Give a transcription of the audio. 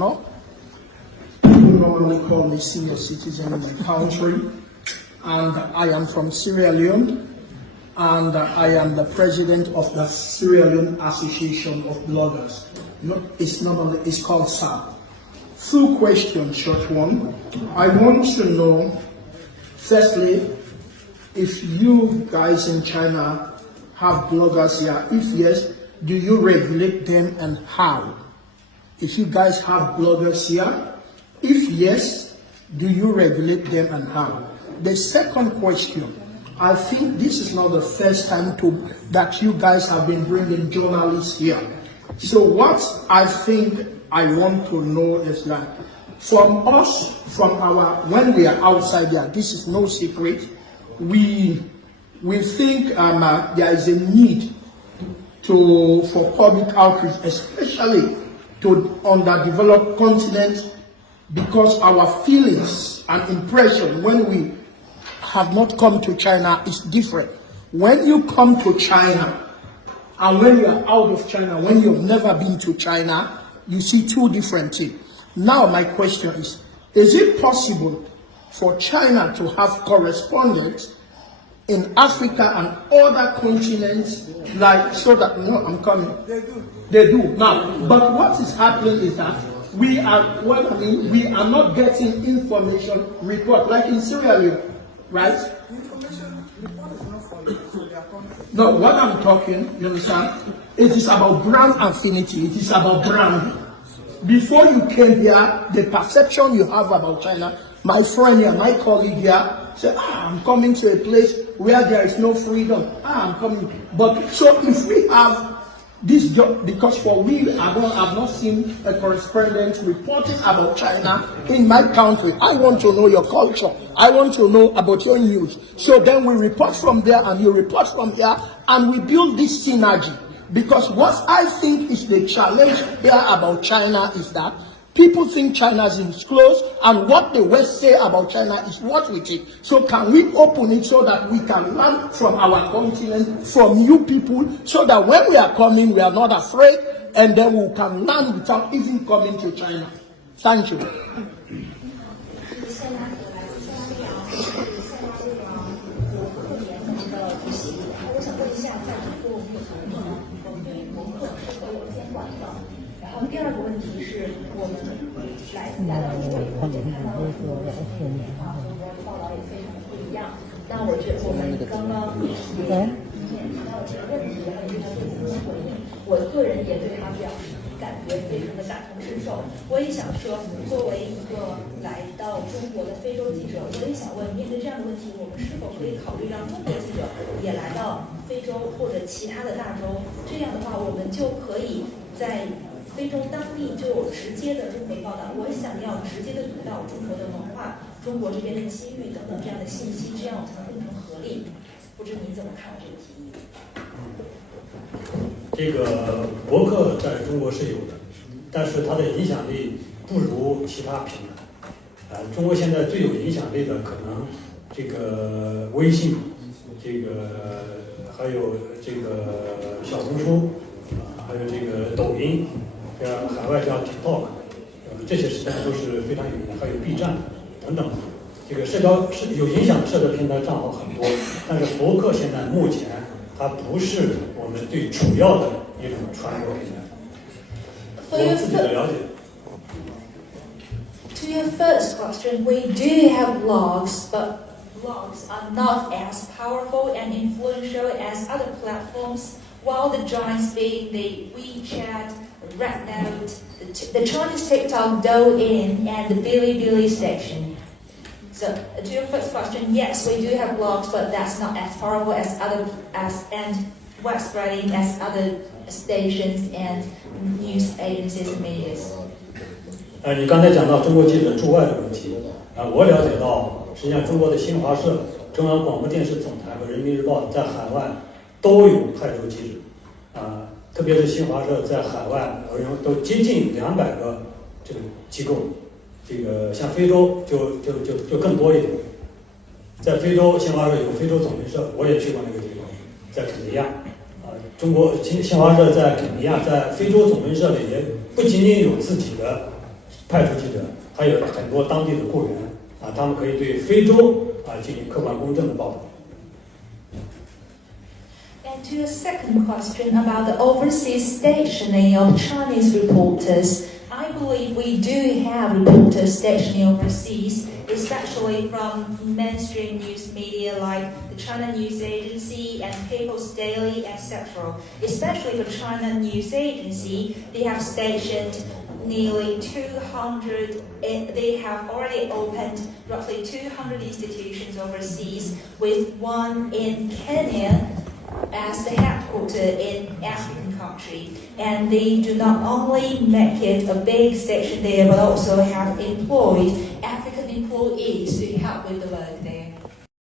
international. People normally call me senior citizen in my country, and I am from Sierra Leone, and I am the president of the Sierra Leone Association of Bloggers. It's called SAB. Two questions, short one. I want to know, firstly, if you guys in China have bloggers here. If yes, do you regulate them and how? If you guys have bloggers here, if yes, do you regulate them and how? The second question, I think this is not the first time that you guys have been bringing journalists here. So what I think I want to know is that from us, when we are outside here, this is no secret, we think there is a need for public outreach, especially to underdeveloped continents, because our feelings and impression when we have not come to China is different. When you come to China and when you are out of China, when you've never been to China, you see two different things. Now my question is it possible for China to have correspondents in Africa and other continents, so that, I'm coming. They do. Now, but what is happening is that we are not getting information report, like in Sierra Leone, right? Information report is not for their country. No, what I'm talking, you understand? It is about brand affinity. It is about brand. Before you came here, the perception you have about China, my friend here, my colleague here, said, I'm coming to a place where there is no freedom. I'm coming. But so if we have this job, because I've not seen a correspondent reporting about China in my country. I want to know your culture. I want to know about your news. So then we report from there and you report from here, and we build this synergy. Because what I think is the challenge here about China is that people think China is closed, and what the West say about China is what we think. So can we open it so that we can learn from our continent, from you people, so that when we are coming, we are not afraid, and then we can learn without even coming to China? Thank you.我个人也对他表示感觉非常的感同身受。我也想说，作为一个来到中国的非洲记者，我也想问，面对这样的问题，我们是否可以考虑让中国记者也来到非洲或者其他的大洲？这样的话，我们就可以在非洲当地就有直接的中文报道。我想要直接的读到中国的文化、中国这边的机遇等等这样的信息，这样才会更合理。不知您怎么看这个提议？这个博客在中国是有的，但是它的影响力不如其他平台。中国现在最有影响力的可能这个微信，这个还有这个小红书，还有这个抖音，海外叫 TikTok， 这些实际上都是非常有名，还有 B 站等等。这个社交是有影响的社交平台账号很多，但是博客现在目前它不是我们最主要的一种传播平台。我自己的了解。To your first question, we do have blogs, but blogs are not as powerful and influential as other platforms. While the giants being the WeChat, Rednote, the Chinese TikTok, Douyin, and the Bilibili section. So to your first question, yes, we do have blogs, but that's not as powerful and widespreading as other stations and news agencies and medias. 你刚才讲到中国记者驻外的问题，我了解到，实际上中国的新华社、中央广播电视总台和人民日报在海外都有派驻记者，特别是新华社在海外，我认为都接近200个这个机构，这个像非洲就更多一点。在非洲，新华社有非洲总人社，我也去过那个地方，在肯尼亚，中国新华社在肯尼亚，在非洲总人社里也不仅仅有自己的派出记者，还有很多当地的雇员啊，他们可以对非洲进行客观公正的报道。And to the second question about the overseas stationing of Chinese reporters, I believe we do have reporters stationing overseas, especially from mainstream news media like the China News Agency and People's Daily, etc. Especially for China News Agency, they have stationed nearly 200, they have already opened roughly 200 institutions overseas, with one in Kenya as the headquarters in African country. And they do not only make it a big station there, but also have employed African employees to help with the work.